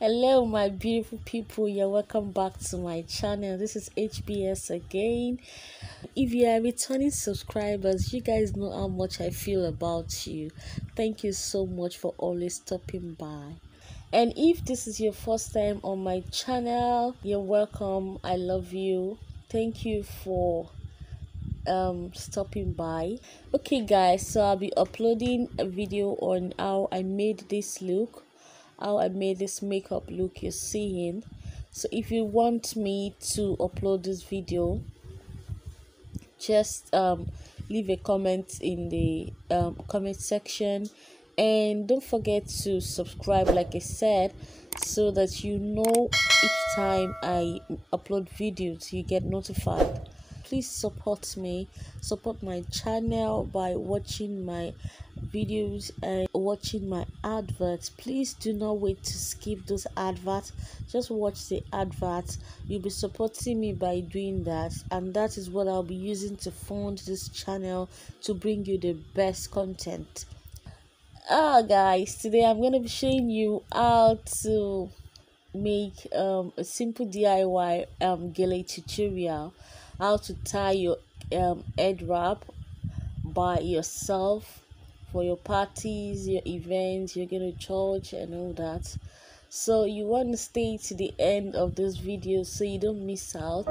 Hello, my beautiful people. You're welcome back to my channel. This is HBS again. If you are returning subscribers, you guys know how much I feel about you. Thank you so much for always stopping by. And if this is your first time on my channel, you're welcome. I love you. Thank you for stopping by. Okay guys, so I'll be uploading a video on how I made this look, how I made this makeup look you're seeing. So if you want me to upload this video, just leave a comment in the comment section, and don't forget to subscribe like I said, so that you know each time I upload videos you get notified. Please support me, support my channel by watching my videos and watching my adverts. Please do not wait to skip those adverts, just watch the adverts. You'll be supporting me by doing that, and that is what I'll be using to fund this channel, to bring you the best content. Guys, today I'm going to be showing you how to make a simple DIY Gele tutorial, how to tie your head wrap by yourself for your parties, your events, you're going to church and all that. So you want to stay to the end of this video so you don't miss out.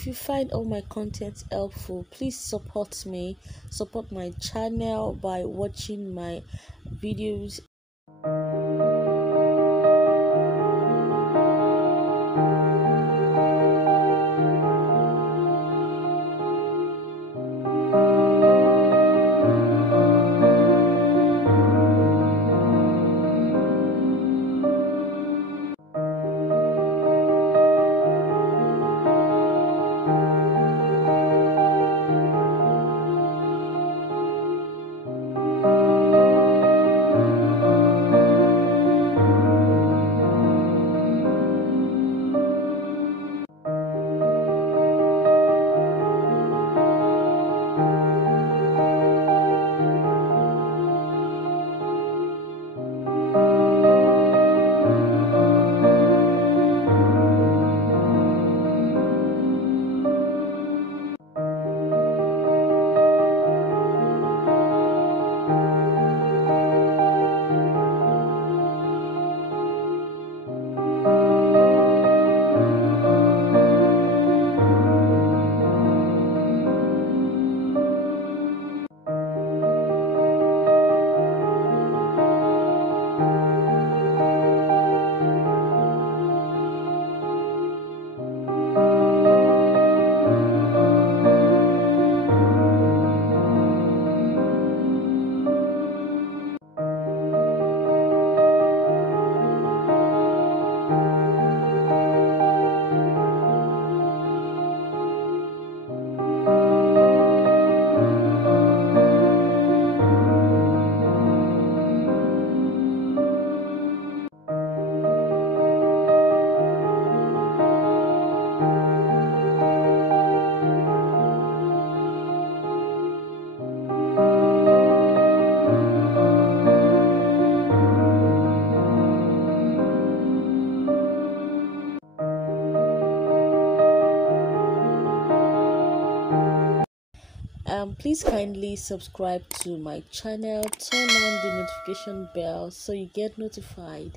if you find all my content helpful, please support me, support my channel by watching my videos. Please kindly subscribe to my channel, turn on the notification bell so you get notified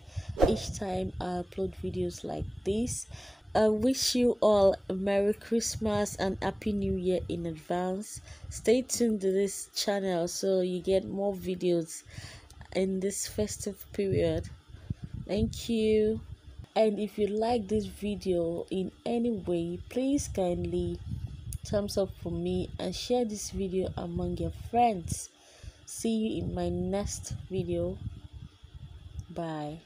each time I upload videos like this. I wish you all a Merry Christmas and Happy New Year in advance. Stay tuned to this channel so you get more videos in this festive period. Thank you. And if you like this video in any way, please kindly thumbs up for me and share this video among your friends. See you in my next video. Bye.